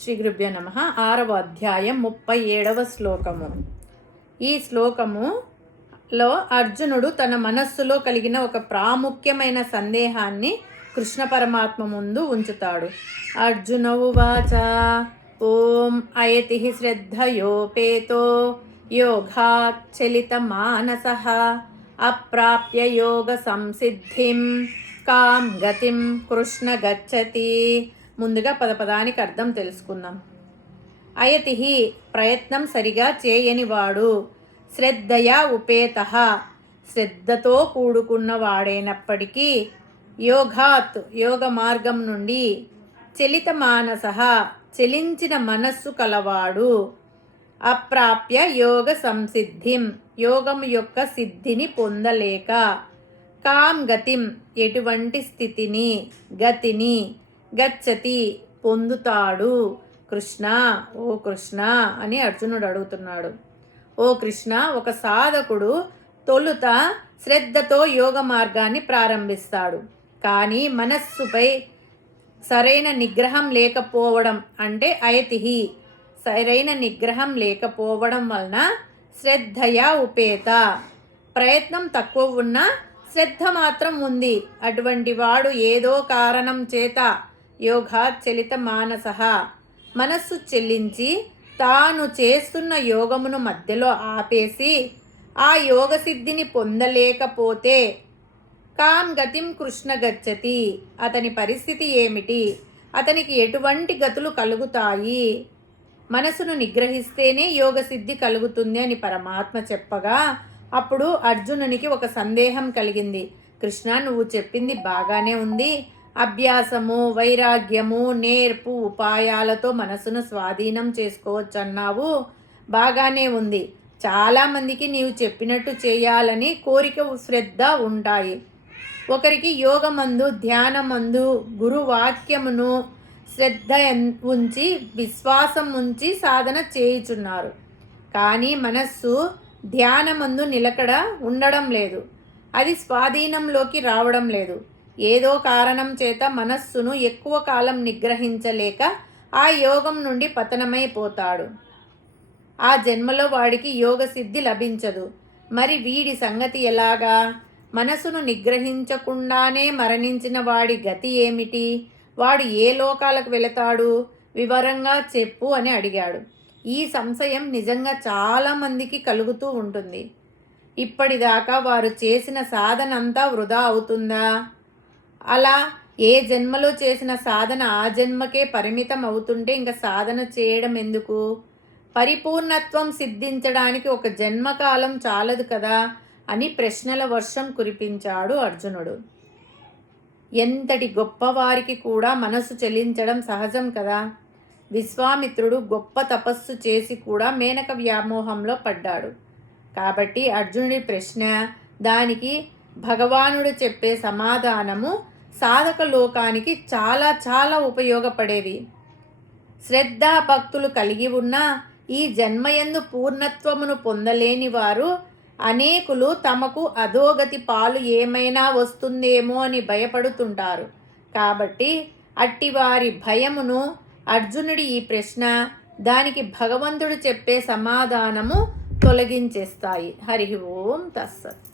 శ్రీ గురుభ్యో నమః. 6వ అధ్యాయం 37వ శ్లోకము. ఈ శ్లోకములో అర్జునుడు తన మనస్సులో కలిగిన ఒక ప్రాముఖ్యమైన సందేహాన్ని కృష్ణ పరమాత్మ ముందు ఉంచుతాడు. అర్జున ఉవాచ ఓం అయతి శ్రద్ధయోపేతో యోగాత్ చలిత మానసః అప్రాప్య యోగ సంసిద్ధిం కాం గతిం కృష్ణ గచ్చతి. ముందుగా పదపదానికి అర్థం తెలుసుకుందాం. అయతి ప్రయత్నం సరిగా చేయనివాడు, శ్రద్ధయా ఉపేతః శ్రద్ధతో కూడుకున్న వాడైనప్పటికీ, యోగాత్ యోగ మార్గం నుండి, చలిత మానసః చలించిన మనస్సు కలవాడు, అప్రాప్య యోగ సంసిద్ధిం యోగం యొక్క సిద్ధిని పొందలేక, కాం గతిం ఎటువంటి స్థితిని, గతిని, గచ్చతి పొందుతాడు. కృష్ణ, ఓ కృష్ణ అని అర్జునుడు అడుగుతున్నాడు. ఓ కృష్ణ, ఒక సాధకుడు తొలుత శ్రద్ధతో యోగ మార్గాన్ని ప్రారంభిస్తాడు. కానీ మనస్సుపై సరైన నిగ్రహం లేకపోవడం, అంటే అయతిహి సరైన నిగ్రహం లేకపోవడం వలన శ్రద్ధయా ఉపేత ప్రయత్నం తక్కువ ఉన్నా శ్రద్ధ మాత్రం ఉంది. అటువంటి వాడు ఏదో కారణం చేత యోగాత్ చలిత మానసః మనస్సు చెల్లించి తాను చేస్తున్న యోగమును మధ్యలో ఆపేసి ఆ యోగ సిద్ధిని పొందలేకపోతే, కాం గతిం కృష్ణ గచ్చతి అతని పరిస్థితి ఏమిటి, అతనికి ఎటువంటి గతులు కలుగుతాయి. మనసును నిగ్రహిస్తేనే యోగ సిద్ధి కలుగుతుంది అని పరమాత్మ చెప్పగా, అప్పుడు అర్జునునికి ఒక సందేహం కలిగింది. కృష్ణ, నువ్వు చెప్పింది బాగానే ఉంది. అభ్యాసము, వైరాగ్యము, నేర్పు, ఉపాయాలతో మనసును స్వాధీనం చేసుకోవచ్చు అన్నావు, బాగానే ఉంది. చాలామందికి నీవు చెప్పినట్టు చేయాలని కోరిక, శ్రద్ధ ఉంటాయి. ఒకరికి యోగమందు, ధ్యానమందు గురువాక్యమును శ్రద్ధ ఉంచి, విశ్వాసం ఉంచి సాధన చేయుచున్నారు. కానీ మనస్సు ధ్యానమందు నిలకడ ఉండడం లేదు, అది స్వాధీనంలోకి రావడం లేదు. ఏదో కారణం చేత మనస్సును ఎక్కువ కాలం నిగ్రహించలేక ఆ యోగం నుండి పతనమైపోతాడు. ఆ జన్మలో వాడికి యోగ సిద్ధి లభించదు. మరి వీడి సంగతి ఎలాగా? మనసును నిగ్రహించకుండానే మరణించిన వాడి గతి ఏమిటి? వాడు ఏ లోకాలకు వెళతాడు? వివరంగా చెప్పు అని అడిగాడు. ఈ సంశయం నిజంగా చాలామందికి కలుగుతూ ఉంటుంది. ఇప్పటిదాకా వారు చేసిన సాధన అంతా వృధా అవుతుందా? అలా ఏ జన్మలో చేసిన సాధన ఆ జన్మకే పరిమితం అవుతుంటే ఇంకా సాధన చేయడం ఎందుకు? పరిపూర్ణత్వం సిద్ధించడానికి ఒక జన్మకాలం చాలదు కదా అని ప్రశ్నల వర్షం కురిపించాడు అర్జునుడు. ఎంతటి గొప్పవారికి కూడా మనసు చలించడం సహజం కదా. విశ్వామిత్రుడు గొప్ప తపస్సు చేసి కూడా మేనక వ్యామోహంలో పడ్డాడు. కాబట్టి అర్జునుడి ప్రశ్న, దానికి భగవానుడు చెప్పే సమాధానము సాధక లోకానికి చాలా చాలా ఉపయోగపడేవి. శ్రద్ధ భక్తులు కలిగి ఉన్న ఈ జన్మయందు పూర్ణత్వమును పొందలేని వారు అనేకులు తమకు అధోగతి పాలు ఏమైనా వస్తుందేమో అని భయపడుతుంటారు. కాబట్టి అట్టివారి భయమును అర్జునుడి ఈ ప్రశ్న, దానికి భగవంతుడు చెప్పే సమాధానము తొలగించేస్తాయి. హరి ఓం తస్సత్.